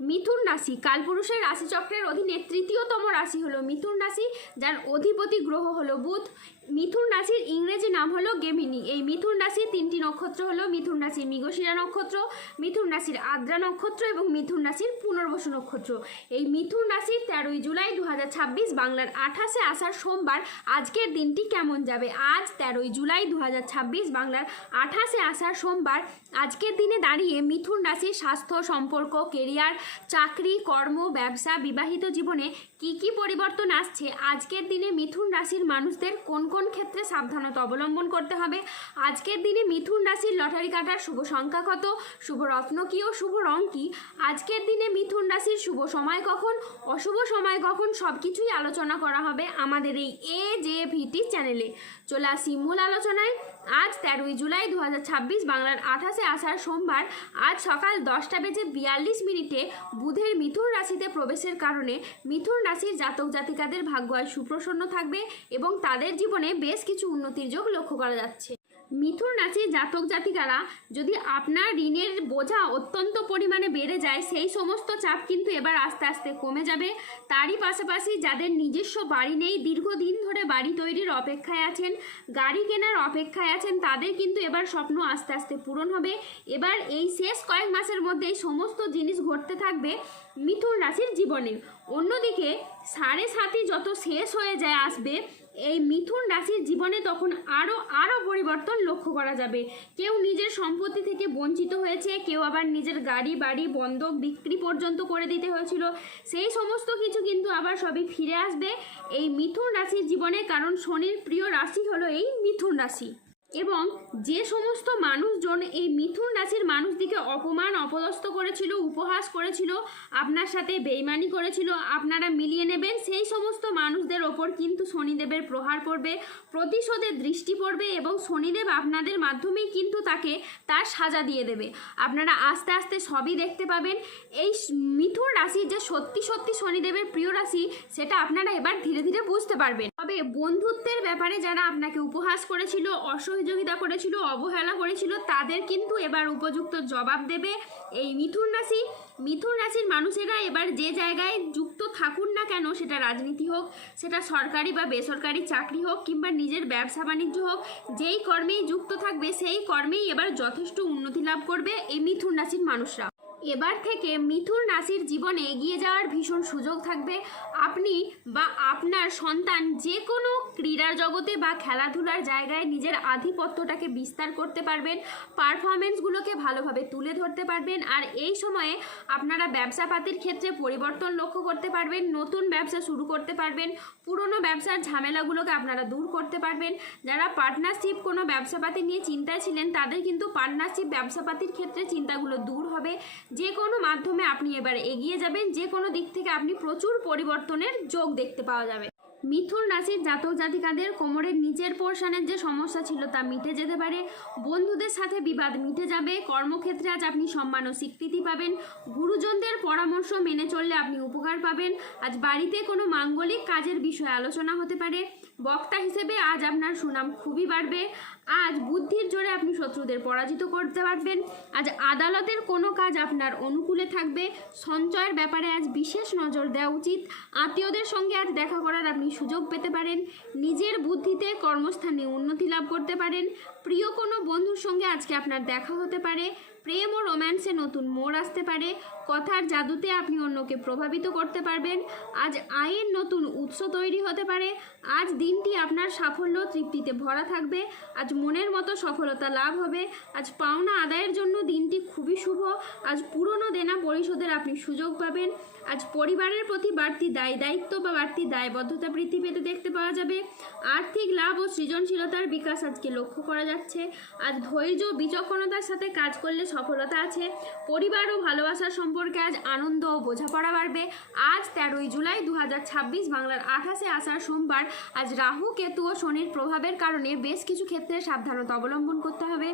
মিথুন রাশি কালপুরুষের রাশিচক্রের অধীনে তৃতীয়তম রাশি হলো মিথুন রাশি, যার অধিপতি গ্রহ হলো বুধ। মিথুন রাশির ইংরেজি নাম হলো গেমিনি। এই মিথুন রাশির তিনটি নক্ষত্র হলো মিথুন রাশির মৃগশিরা নক্ষত্র, মিথুন রাশির আদ্রা নক্ষত্র এবং মিথুন রাশির পুনর্বসু নক্ষত্র। এই মিথুন রাশির 13ই জুলাই 2026 বাংলার 28শে আষাঢ় সোমবার আজকের দিনটি কেমন যাবে। আজ 13ই জুলাই 2026 বাংলার 28শে আষাঢ় সোমবার আজকের দিনে দাঁড়িয়ে মিথুন রাশির স্বাস্থ্য, সম্পর্ক, কেরিয়ার, চাকরি, কর্ম, ব্যবসা, বিবাহিত জীবনে কি কি পরিবর্তন আসছে, আজকের দিনে মিথুন রাশির মানুষদের কোন কোন ক্ষেত্রে সাবধানতা অবলম্বন করতে হবে, আজকের দিনে মিথুন রাশির লটারি কাটার শুভ সংখ্যা কত, শুভ রত্ন কী ও শুভ রং কী, আজকের দিনে মিথুন রাশির শুভ সময় কখন, অশুভ সময় কখন, সব কিছুই আলোচনা করা হবে আমাদের এই AJVT চ্যানেলে। চলে আসি মূল আলোচনায়। আজ 13ই জুলাই 2026 বাংলার 28শে আষাঢ় সোমবার আজ সকাল 10:42 বুধের মিথুন রাশিতে প্রবেশের কারণে মিথুন রাশির জাতক জাতিকাদের ভাগ্য আজ সুপ্রসন্ন থাকবে এবং তাদের জীবনে বেশ কিছু উন্নতির যোগ লক্ষ্য করা যাচ্ছে। মিথুন রাশির জাতক জাতিকারা, যদি আপনার ঋণের বোঝা অত্যন্ত পরিমাণে বেড়ে যায়, সেই সমস্ত চাপ কিন্তু এবার আস্তে আস্তে কমে যাবে। তারই পাশাপাশি যাদের নিজস্ব বাড়ি নেই, দীর্ঘদিন ধরে বাড়ি তৈরির অপেক্ষায় আছেন, গাড়ি কেনার অপেক্ষায় আছেন, তাদের কিন্তু এবার স্বপ্ন আস্তে আস্তে পূরণ হবে। এবার এই শেষ কয়েক মাসের মধ্যে এই সমস্ত জিনিস ঘটতে থাকবে মিথুন রাশির জীবনে। অন্যদিকে 7.5 যত শেষ হয়ে যায় আসবে, এই মিথুন রাশির জীবনে তখন আরও পরিবর্তন লক্ষ্য করা যাবে। কেউ নিজের সম্পত্তি থেকে বঞ্চিত হয়েছে, কেউ আবার নিজের গাড়ি বাড়ি বন্ধক বিক্রি পর্যন্ত করে দিতে হয়েছিল, সেই সমস্ত কিছু কিন্তু আবার সবই ফিরে আসবে এই মিথুন রাশির জীবনে। কারণ শনির প্রিয় রাশি হলো এই মিথুন রাশি। এবং যে সমস্ত মানুষজন এই মিথুন রাশির মানুষদিকে অপমান অপদস্থ করেছিল, উপহাস করেছিল, আপনার সাথে বেইমানি করেছিল, আপনারা মিলিয়ে নেবেন, সেই সমস্ত মানুষদের ওপর কিন্তু শনিদেবের প্রহার পড়বে, প্রতিশোধের দৃষ্টি পড়বে এবং শনিদেব আপনাদের মাধ্যমেই কিন্তু তাকে তার সাজা দিয়ে দেবে। আপনারা আস্তে আস্তে সবই দেখতে পাবেন। এই মিথুন রাশি যে সত্যি সত্যি শনিদেবের প্রিয় রাশি, সেটা আপনারা এবার ধীরে ধীরে বুঝতে পারবেন। তবে বন্ধুত্বের ব্যাপারে যারা আপনাকে উপহাস করেছিল, অসহযোগিতা করেছিল, অবহেলা করেছিল, তাদের কিন্তু এবার উপযুক্ত জবাব দেবে এই মিথুন রাশি। মিথুন রাশির মানুষেরা এবার যে জায়গায় যুক্ত থাকুন না কেন, সেটা রাজনীতি হোক, সেটা সরকারি বা বেসরকারি চাকরি হোক, কিংবা নিজের ব্যবসা বাণিজ্য হোক, যেই কর্মেই যুক্ত থাকবে সেই কর্মেই এবার যথেষ্ট উন্নতি লাভ করবে এই মিথুন রাশির মানুষরা। এবার থেকে মিথুন রাশির জীবনে এগিয়ে যাওয়ার ভীষণ সুযোগ থাকবে। আপনি বা আপনার সন্তান যে কোনো ক্রীড়ার জগতে বা খেলাধুলার জায়গায় নিজের আধিপত্যটাকে বিস্তার করতে পারবেন, পারফরমেন্সগুলোকে ভালোভাবে তুলে ধরতে পারবেন। আর এই সময়ে আপনারা ব্যবসাপাতির ক্ষেত্রে পরিবর্তন লক্ষ্য করতে পারবেন, নতুন ব্যবসা শুরু করতে পারবেন, পুরনো ব্যবসার ঝামেলাগুলোকে আপনারা দূর করতে পারবেন। যারা পার্টনারশিপ কোনো ব্যবসাপাতি নিয়ে চিন্তায় ছিলেন, তাদের কিন্তু পার্টনারশিপ ব্যবসাপাতির ক্ষেত্রে চিন্তাগুলো দূর হবে। যে কোনো মাধ্যমে আপনি এবার এগিয়ে যাবেন, যে কোনো দিক থেকে আপনি প্রচুর পরিবর্তনের যোগ দেখতে পাওয়া যাবে। মিথুন রাশির জাতক জাতিকাদের কোমরের নিচের পোর্শনের যে সমস্যা ছিল তা মিটে যেতে পারে, বন্ধুদের সাথে বিবাদ মিটে যাবে, কর্মক্ষেত্রে আজ আপনি সম্মান ও স্বীকৃতি পাবেন, গুরুজনদের পরামর্শ মেনে চললে আপনি উপকার পাবেন। আজ বাড়িতে কোনো মাঙ্গলিক কাজের বিষয়ে আলোচনা হতে পারে, বক্তা হিসেবে আজ আপনার সুনাম খুবই বাড়বে। আজ বুদ্ধির জোরে আপনি শত্রুদের পরাজিত করতে পারবেন। আজ আদালতের কোনো কাজ আপনার অনুকূলে থাকবে। সঞ্চয়ের ব্যাপারে আজ বিশেষ নজর দেওয়া উচিত। আত্মীয়দের সঙ্গে আজ দেখা করার আপনি সুযোগ পেতে পারেন। নিজের বুদ্ধিতে কর্মস্থানে উন্নতি লাভ করতে পারেন। প্রিয় কোনো বন্ধুর সঙ্গে আজকে আপনার দেখা হতে পারে। প্রেম ও রোম্যান্সে নতুন মোড় আসতে পারে। কথার জাদুতে আপনি অন্যকে প্রভাবিত করতে পারবেন। আজ আয়ের নতুন উৎস তৈরি হতে পারে। আজ দিনটি আপনার সাফল্য তৃপ্তিতে ভরা থাকবে। আজ মনের মতো সফলতা লাভ হবে। আজ পাওনা আদায়ের জন্য দিনটি খুবই শুভ। আজ পুরনো দেনা পরিশোধের আপনি সুযোগ পাবেন। আজ পরিবারের প্রতি বাড়তি দায়িত্ব বা বাড়তি দায়বদ্ধতা বৃদ্ধি পেতে দেখতে পাওয়া যাবে। আর্থিক লাভ ও সৃজনশীলতার বিকাশ আজকে লক্ষ্য করা যাচ্ছে। আজ ধৈর্য ও বিচক্ষণতার সাথে কাজ করলে সফলতা আছে। পরিবার ও ভালোবাসার সম্পর্কে আজ আনন্দ ও বোঝাপড়া বাড়বে। আজ 13ই জুলাই 2026 বাংলার 28শে আষাঢ় সোমবার আজ রাহু, কেতু ও শনির প্রভাবের কারণে বেশ কিছু ক্ষেত্রে সাবধানতা অবলম্বন করতে হবে।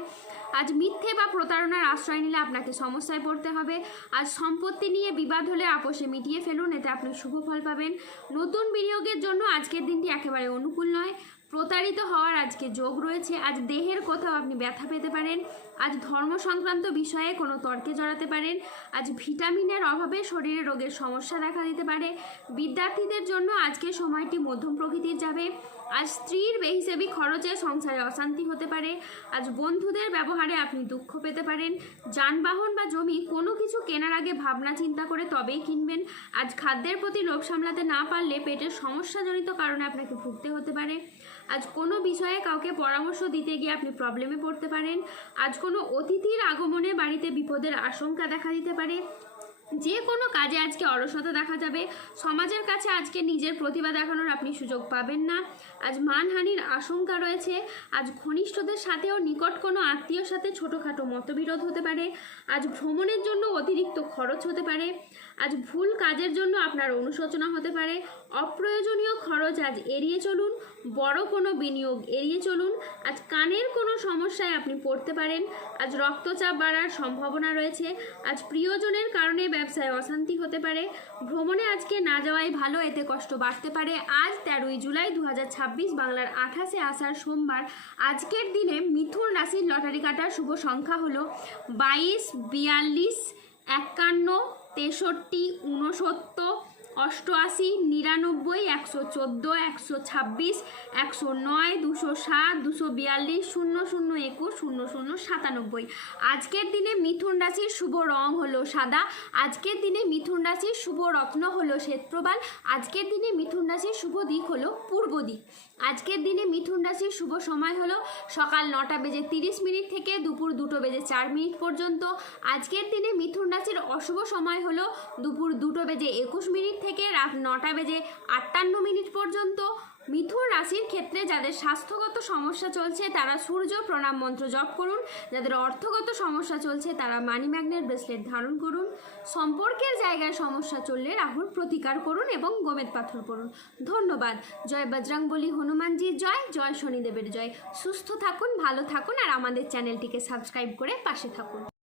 আজ মিথ্যে বা প্রতারণার আশ্রয় নিলে আপনাকে সমস্যায় পড়তে হবে। আজ সম্পত্তি নিয়ে বিবাদ হলে আপোষে মিটিয়ে ফেলুন, এতে আপনি শুভ ফল পাবেন। নতুন বিনিয়োগের জন্য আজকের দিনটি একেবারে অনুকূল নয়। প্রতারিত হওয়ার আজকে যোগ রয়েছে। আজ দেহের কোথাও আপনি ব্যথা পেতে পারেন। আজ ধর্ম সংক্রান্ত বিষয়ে কোনো তর্কে জড়াতে পারেন। আজ ভিটামিনের অভাবে শরীরে রোগের সমস্যা দেখা দিতে পারে। বিদ্যার্থীদের জন্য আজকের সময়টি মধ্যম প্রকৃতির যাবে। আজ স্ত্রীর বেহিসেবি খরচে সংসারে অশান্তি হতে পারে। আজ বন্ধুদের ব্যবহারে আপনি দুঃখ পেতে পারেন। যানবাহন বা জমি কোনো কিছু কেনার আগে ভাবনা চিন্তা করে তবেই কিনবেন। আজ খাদ্যের প্রতি লোভ সামলাতে না পারলে পেটের সমস্যাজনিত কারণে আপনাকে ভুগতে হতে পারে। আজ কোনো বিষয়ে কাউকে পরামর্শ দিতে গিয়ে আপনি প্রবলেমে পড়তে পারেন। আজ কোনো অতিথির আগমনে বাড়িতে বিপদের আশঙ্কা দেখা দিতে পারে। যে কোনো কাজে আজকে অলসতা দেখা যাবে। সমাজের কাছে আজকে নিজের প্রতিভা দেখানোর আপনি সুযোগ পাবেন না। আজ মানহানির আশঙ্কা রয়েছে। আজ ঘনিষ্ঠদের সাথেও নিকট কোনো আত্মীয়র সাথে ছোটোখাটো মতবিরোধ হতে পারে। আজ ভ্রমণের জন্য অতিরিক্ত খরচ হতে পারে। আজ ভুল কাজের জন্য আপনার অনুশোচনা হতে পারে। অপ্রয়োজনীয় খরচ আজ এড়িয়ে চলুন। বড় কোনো বিনিয়োগ এড়িয়ে চলুন। আজ কানের কোনো সমস্যায় আপনি পড়তে পারেন। আজ রক্তচাপ বাড়ার সম্ভাবনা রয়েছে। আজ প্রিয়জনের কারণে ব্যবসায় অশান্তি হতে পারে। ভ্রমণে আজকে না যাওয়াই ভালো, এতে কষ্ট বাড়তে পারে। আজ 13 জুলাই 2026 বাংলার 28 আষাঢ় সোমবার। আজকের দিনে মিথুন রাশির লটারি কাটার শুভ সংখ্যা হলো 22, 42, 51, 63, 69, 88, 99, 114, 126, 109, 207, 242, 00, 21, 00, 97। আজকের দিনে মিথুন রাশির শুভ রং হলো সাদা। আজকের দিনে মিথুন রাশির শুভ রত্ন হলো শ্বেতপ্রবাল। আজকের দিনে মিথুন রাশির শুভ দিক হলো পূর্ব দিক। আজকের দিনে মিথুন রাশির শুভ সময় হলো সকাল 9:30 থেকে দুপুর 2:04 পর্যন্ত। আজকের দিনে মিথুন রাশির অশুভ সময় হলো দুপুর 2:21 থেকে রাত 9:58 পর্যন্ত। মিথুন রাশির ক্ষেত্রে যাদের স্বাস্থ্যগত সমস্যা চলছে তারা সূর্য প্রণাম মন্ত্র জপ করুন। যাদের অর্থগত সমস্যা চলছে তারা মানি ম্যাগনেট ব্রেসলেট ধারণ করুন। সম্পর্কের জায়গায় সমস্যা চললে রাহুর প্রতিকার করুন এবং গোমেদ পাথর পড়ুন। ধন্যবাদ। জয় বজরংবলী হনুমানজির জয়, জয় শনিদেবের জয়। সুস্থ থাকুন, ভালো থাকুন আর আমাদের চ্যানেলটিকে সাবস্ক্রাইব করে পাশে থাকুন।